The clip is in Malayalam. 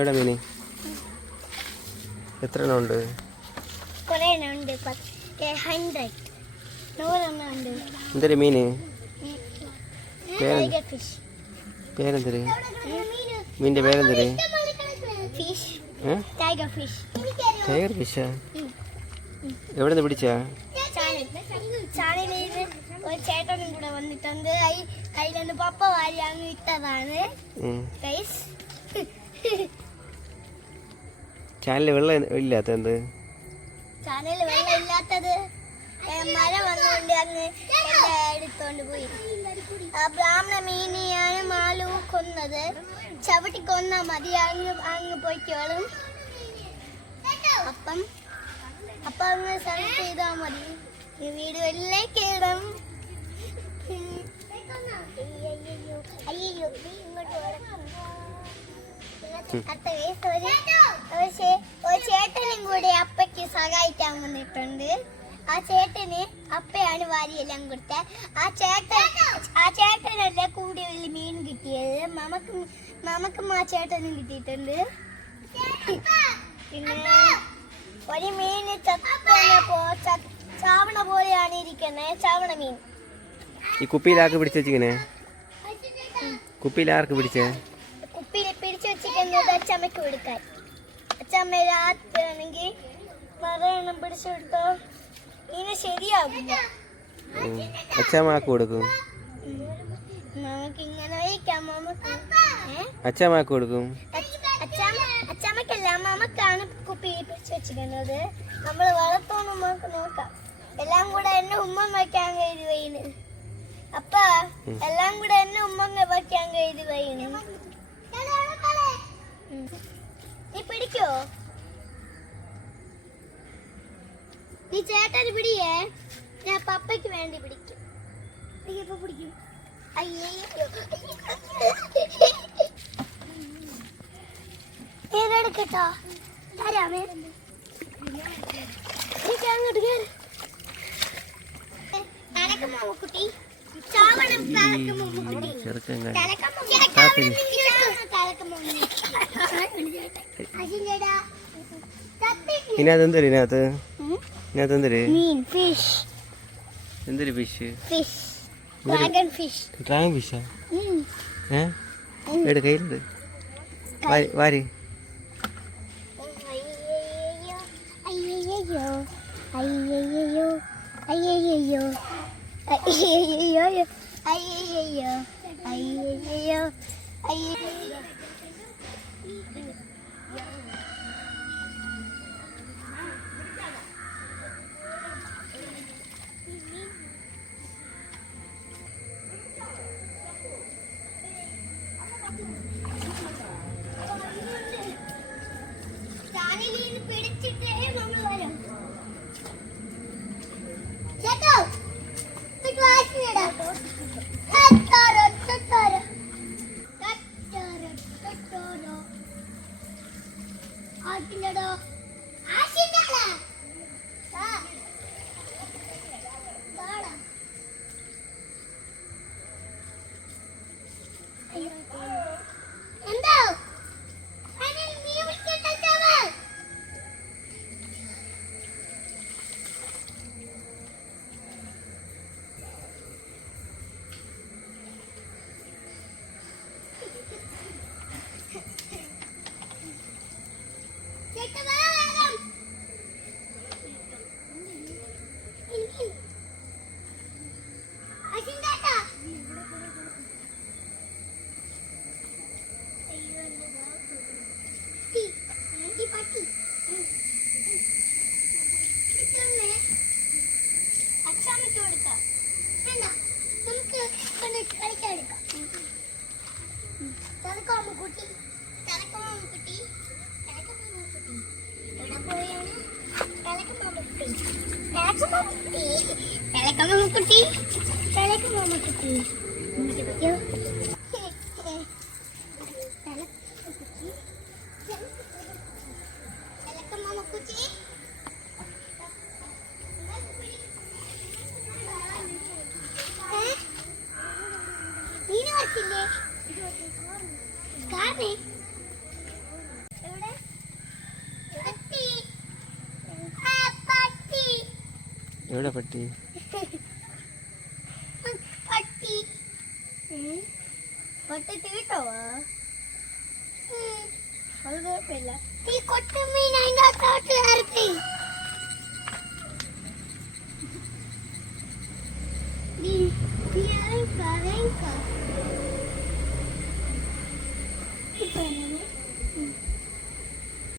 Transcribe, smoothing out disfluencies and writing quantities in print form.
എവിടെ മീന്? എത്ര എണ്ണം ഉണ്ട്? എന്തൊരു മീന്? പേരെന്തര്? മീൻ്റെ പേരെന്തര്? ടൈഗർ ഫിഷാ? എവിടെ നിന്ന് പിടിച്ചാ? ഒരു ചേട്ടനും കൂടെ വന്നിട്ടുണ്ട്. അതിലൊന്ന് പപ്പ വാരി അങ്ങ് ഇട്ടതാണ്. ചാനലിൽ വെള്ളം ഇല്ലാത്ത എന്ത്? ചാനലിൽ വെള്ളം ഇല്ലാത്തത് മഴ വന്നുകൊണ്ട് അങ്ങ് എല്ലാം എടുത്തോണ്ട് പോയി. ആ ബ്രാഹ്മണ മീനെയാണ് മാലു കൊന്നത്. ചവിട്ടി കൊന്നാ മതി, അങ്ങ് പോയിക്കോളും. അപ്പം അങ്ങ് സെലക്ട് ചെയ്താ മതി. ഈ വീഡിയോ എല്ലേക്ക് ഇടണം. അയ്യോ ഒരു ചേട്ടനും കൂടെ അപ്പയ്ക്ക് സഹായിക്കാൻ വന്നിട്ടുണ്ട്. ആ ചേട്ടന് അപ്പയാണ് വാരിയെല്ലാം കൊടുത്തത്. ആ ചേട്ടനല്ലേ കൂടി വലിയ മീൻ കിട്ടിയത്. നമുക്കും ആ ചേട്ടനും കിട്ടിയിട്ടുണ്ട്. പിന്നെ ഒരു മീന് ചാവണ പോലെയാണ് ഇരിക്കുന്നത്. ചാവണ മീൻ ഈ കുപ്പിയിലാർക്ക് പിടിച്ചു വെച്ചിങ്ങനെ? കുപ്പിയിലാർക്ക് പിടിച്ചേ? കുപ്പിയിൽ പിടിച്ചു വെച്ചിരിക്കുന്നത് അച്ചമ്മയ്ക്ക് കൊടുക്കാൻ. അച്ചമ്മ രാത്രി ആണെങ്കിൽ മറയെണ്ണം പിടിച്ചെടുത്തോ ഇനി ശരിയാകില്ല. അച്ഛമ്മക്ക് കൊടുക്കും. നമുക്ക് ഇങ്ങനെ വയ്ക്കാം. അച്ഛമ്മക്ക് കൊടുക്കും. അച്ചമ്മക്കല്ല, അമ്മക്കാണ് കുപ്പിയിൽ പിടിച്ചു വെച്ചിരിക്കുന്നത്. നമ്മൾ വളർത്തോന്ന് നമുക്ക് നോക്കാം. എല്ലാം കൂടെ എന്നെ ഉമ്മ വയ്ക്കാൻ കരുതി വൈന്. അപ്പ എല്ലാം കൂടെ എന്നെ ഉമ്മ വയ്ക്കാൻ കരുതി വൈന്. നീ പിടിക്കോ? നീ ചേട്ടന് പിടിയേ, ഞാൻ പപ്പയ്ക്ക് വേണ്ടി പിടിക്കും. പിടിക്കും. അയ്യോ ഏതെടുക്കട്ടോ? തരാമേ. അങ്ങോട്ട് കേറ്. കുട്ടി ഇതിനകത്ത് ഇതിനകത്ത് എന്തൊരു എന്തൊരു ഫിഷ്? Dragon fish. ഡ്രാഗൺ ഫിഷാ? എവിടെ കയ്യിലുണ്ട്? വാരി. അയ്യോ അയ്യോ അയ്യോ അയ്യോ അയ്യോ അയ്യോ അയ്യോ. പിടിച്ചിട്ടേ നമ്മൾ വരും. ചേട്ടോ എന്താ എവിടെ പട്ടി? പട്ടി പട്ടി തീട്ടവാ അത് കുഴപ്പമില്ല. ഈ കൊട്ടമീൻ അതിൻ്റെ അകത്തോട്ട് ഇറക്കി